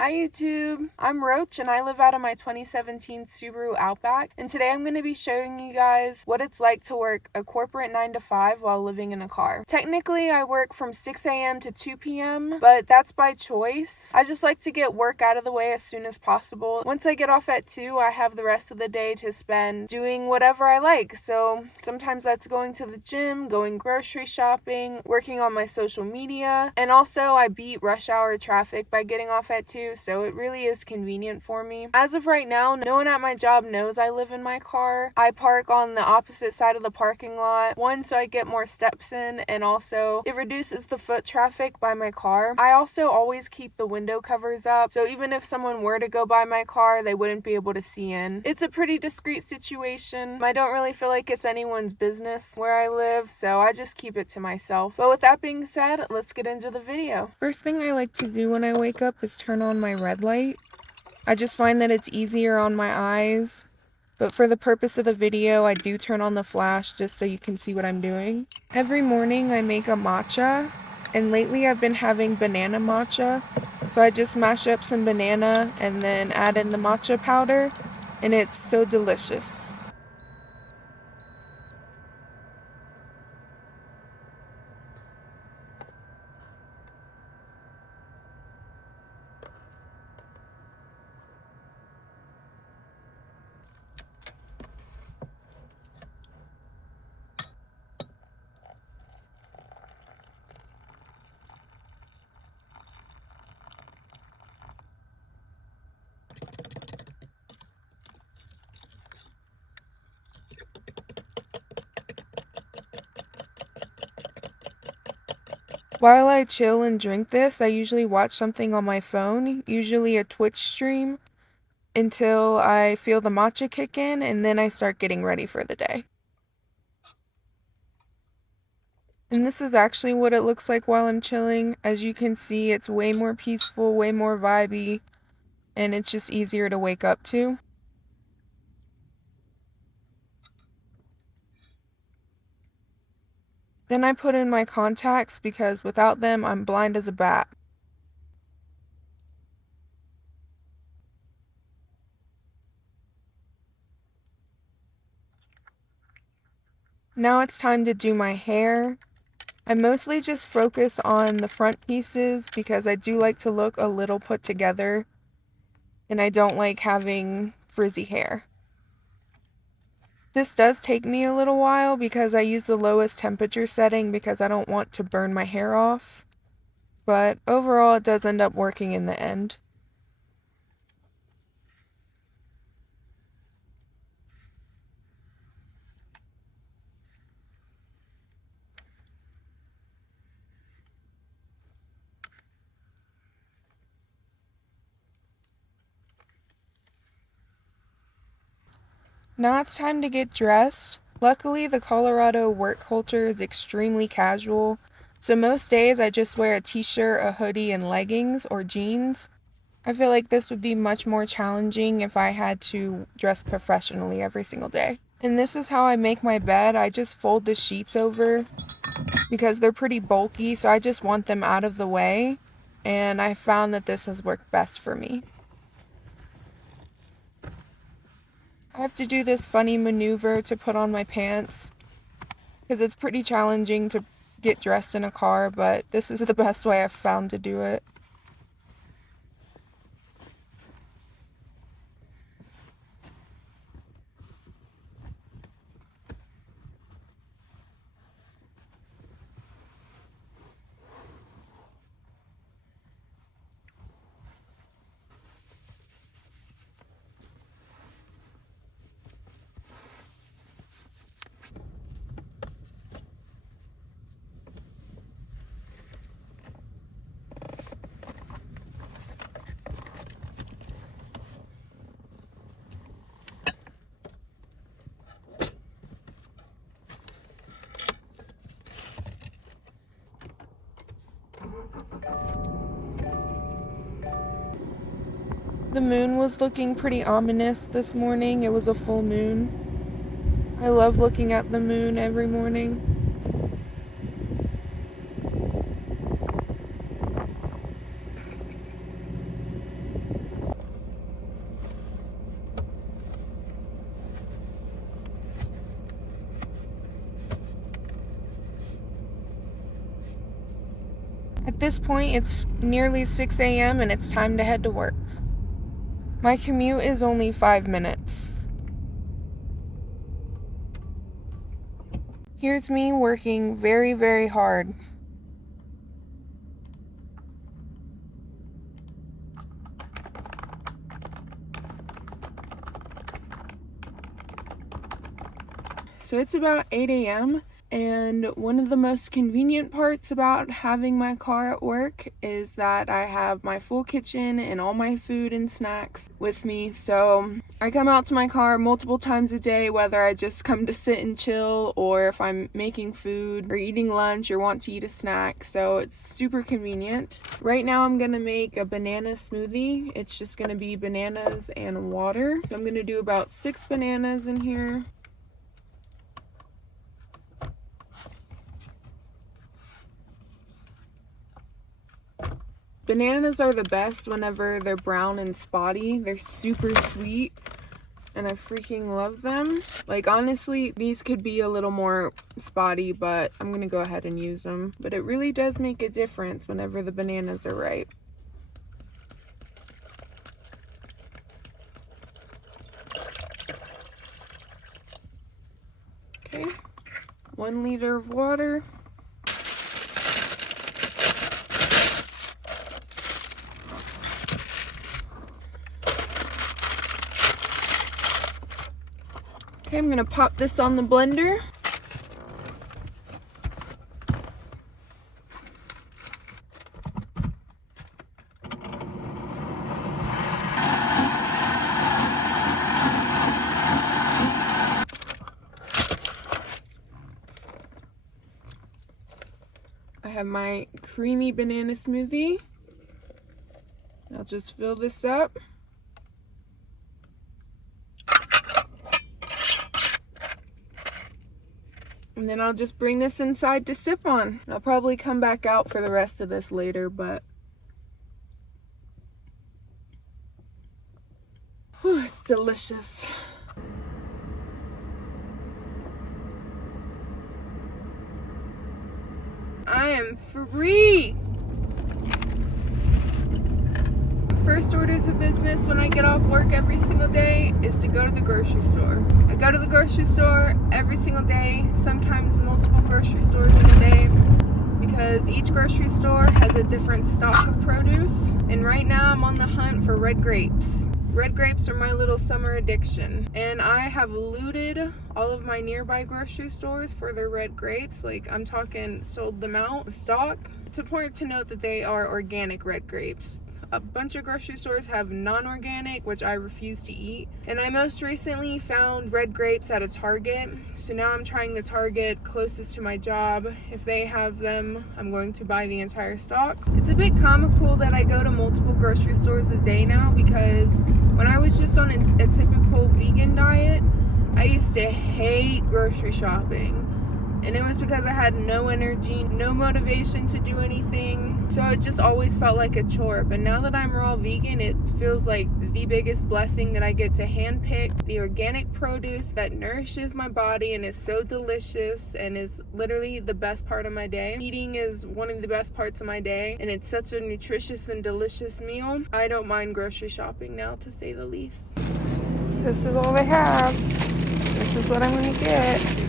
Hi YouTube, I'm Roach and I live out of my 2017 Subaru Outback, and today I'm going to be showing you guys what it's like to work a corporate 9 to 5 while living in a car. Technically I work from 6 a.m. to 2 p.m., but that's by choice. I just like to get work out of the way as soon as possible. Once I get off at 2, I have the rest of the day to spend doing whatever I like. So sometimes that's going to the gym, going grocery shopping, working on my social media, and also I beat rush hour traffic by getting off at 2. So it really is convenient for me. As of right now, no one at my job knows I live in my car. I park on the opposite side of the parking lot. One, so I get more steps in, and also it reduces the foot traffic by my car. I also always keep the window covers up, so even if someone were to go by my car, they wouldn't be able to see in. It's a pretty discreet situation. I don't really feel like it's anyone's business where I live, so I just keep it to myself. But with that being said, let's get into the video. First thing I like to do when I wake up is turn on my red light. I just find that it's easier on my eyes, but for the purpose of the video, I do turn on the flash just so you can see what I'm doing. Every morning I make a matcha, and lately I've been having banana matcha, so I just mash up some banana and then add in the matcha powder, and it's so delicious. While I chill and drink this, I usually watch something on my phone, usually a Twitch stream, until I feel the matcha kick in, and then I start getting ready for the day. And this is actually what it looks like while I'm chilling. As you can see, it's way more peaceful, way more vibey, and it's just easier to wake up to. Then I put in my contacts because without them, I'm blind as a bat. Now it's time to do my hair. I mostly just focus on the front pieces because I do like to look a little put together, and I don't like having frizzy hair. This does take me a little while because I use the lowest temperature setting because I don't want to burn my hair off, but overall it does end up working in the end. Now it's time to get dressed. Luckily, the Colorado work culture is extremely casual, so most days I just wear a t-shirt, a hoodie, and leggings or jeans. I feel like this would be much more challenging if I had to dress professionally every single day. And this is how I make my bed. I just fold the sheets over because they're pretty bulky, so I just want them out of the way, and I found that this has worked best for me. I have to do this funny maneuver to put on my pants because it's pretty challenging to get dressed in a car, but this is the best way I've found to do it. The moon was looking pretty ominous this morning. It was a full moon. I love looking at the moon every morning. At this point, it's nearly 6 a.m. and it's time to head to work. My commute is only 5 minutes. Here's me working very, very hard. So it's about 8 a.m. and one of the most convenient parts about having my car at work is that I have my full kitchen and all my food and snacks with me. So I come out to my car multiple times a day, whether I just come to sit and chill or if I'm making food or eating lunch or want to eat a snack. So it's super convenient. Right now I'm gonna make a banana smoothie. It's just gonna be bananas and water. I'm gonna do about 6 bananas in here. Bananas are the best whenever they're brown and spotty. They're super sweet and I freaking love them. Like honestly, these could be a little more spotty, but I'm gonna go ahead and use them. But it really does make a difference whenever the bananas are ripe. Okay, 1 liter of water. Okay, I'm gonna pop this on the blender. I have my creamy banana smoothie. I'll just fill this up. And then I'll just bring this inside to sip on. I'll probably come back out for the rest of this later, but whew, it's delicious. I am free! First orders of business when I get off work every single day is to go to the grocery store. I go to the grocery store every single day, sometimes multiple grocery stores in a day, because each grocery store has a different stock of produce. And right now I'm on the hunt for red grapes. Red grapes are my little summer addiction. And I have looted all of my nearby grocery stores for their red grapes. Like I'm talking sold them out of stock. It's important to note that they are organic red grapes. A bunch of grocery stores have non-organic, which I refuse to eat. And I most recently found red grapes at a Target. So now I'm trying the Target closest to my job. If they have them, I'm going to buy the entire stock. It's a bit comical that I go to multiple grocery stores a day now, because when I was just on a typical vegan diet, I used to hate grocery shopping. And it was because I had no energy, no motivation to do anything. So it just always felt like a chore. But now that I'm raw vegan, it feels like the biggest blessing that I get to handpick the organic produce that nourishes my body and is so delicious and is literally the best part of my day. Eating is one of the best parts of my day, and it's such a nutritious and delicious meal. I don't mind grocery shopping now, to say the least. This is all they have. This is what I'm gonna get.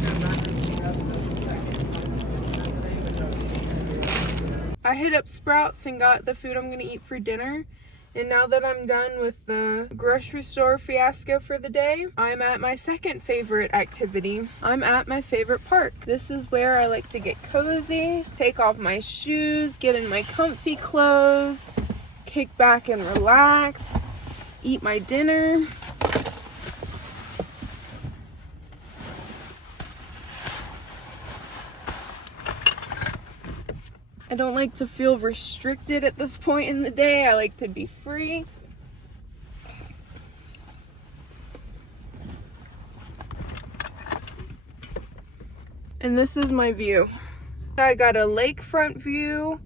I hit up Sprouts and got the food I'm gonna eat for dinner. And now that I'm done with the grocery store fiasco for the day, I'm at my second favorite activity. I'm at my favorite park. This is where I like to get cozy, take off my shoes, get in my comfy clothes, kick back and relax, eat my dinner. I don't like to feel restricted at this point in the day. I like to be free. And this is my view. I got a lakefront view,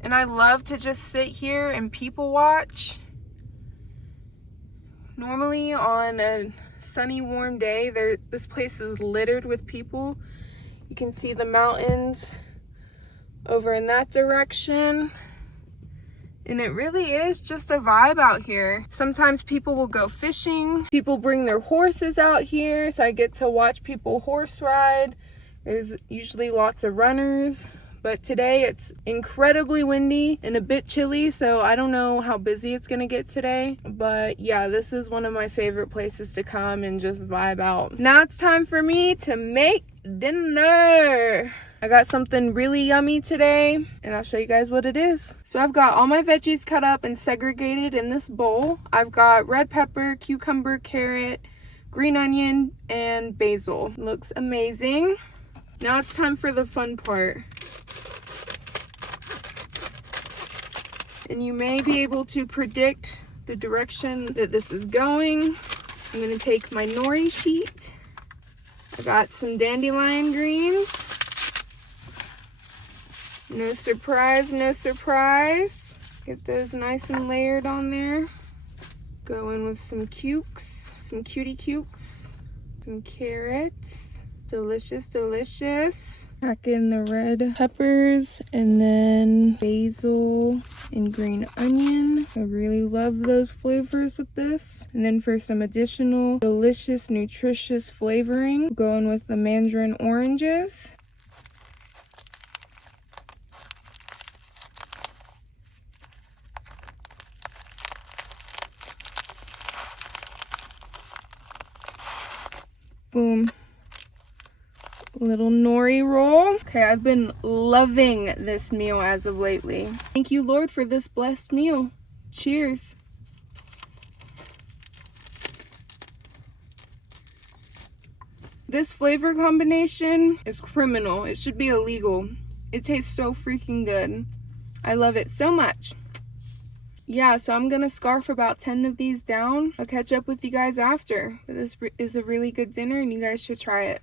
and I love to just sit here and people watch. Normally on a sunny, warm day, this place is littered with people. You can see the mountains over in that direction. And it really is just a vibe out here. Sometimes people will go fishing. People bring their horses out here, so I get to watch people horse ride. There's usually lots of runners. But today it's incredibly windy and a bit chilly, so I don't know how busy it's gonna get today. But yeah, this is one of my favorite places to come and just vibe out. Now it's time for me to make dinner. I got something really yummy today, and I'll show you guys what it is. So I've got all my veggies cut up and segregated in this bowl. I've got red pepper, cucumber, carrot, green onion, and basil. Looks amazing. Now it's time for the fun part. And you may be able to predict the direction that this is going. I'm gonna take my nori sheet. I got some dandelion greens. No surprise, no surprise. Get those nice and layered on there. Go in with some cukes, some cutie cukes, some carrots. Delicious, delicious. Pack in the red peppers and then basil and green onion. I really love those flavors with this. And then for some additional delicious, nutritious flavoring, going with the mandarin oranges. Boom. Little nori roll. Okay, I've been loving this meal as of lately. Thank you, Lord, for this blessed meal. Cheers. This flavor combination is criminal. It should be illegal. It tastes so freaking good. I love it so much. Yeah, so I'm gonna scarf about 10 of these down. I'll catch up with you guys after. But this is a really good dinner and you guys should try it.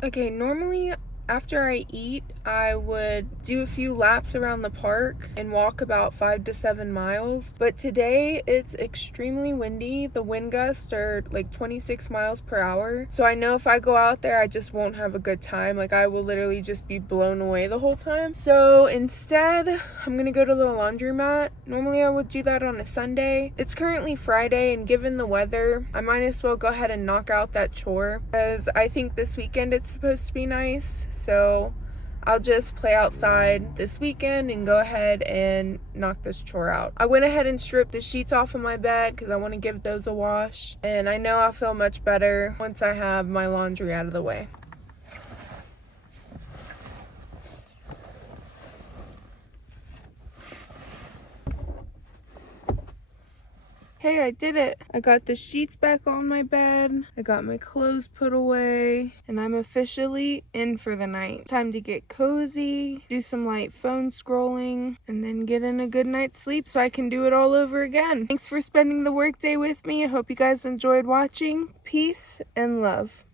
Okay, normally after I eat, I would do a few laps around the park and walk about 5 to 7 miles. But today it's extremely windy. The wind gusts are like 26 miles per hour. So I know if I go out there, I just won't have a good time. Like I will literally just be blown away the whole time. So instead, I'm gonna go to the laundromat. Normally I would do that on a Sunday. It's currently Friday, and given the weather, I might as well go ahead and knock out that chore, because I think this weekend it's supposed to be nice. So I'll just play outside this weekend and go ahead and knock this chore out. I went ahead and stripped the sheets off of my bed because I want to give those a wash. And I know I'll feel much better once I have my laundry out of the way. Hey, I did it. I got the sheets back on my bed. I got my clothes put away. And I'm officially in for the night. Time to get cozy, do some light phone scrolling, and then get in a good night's sleep so I can do it all over again. Thanks for spending the workday with me. I hope you guys enjoyed watching. Peace and love.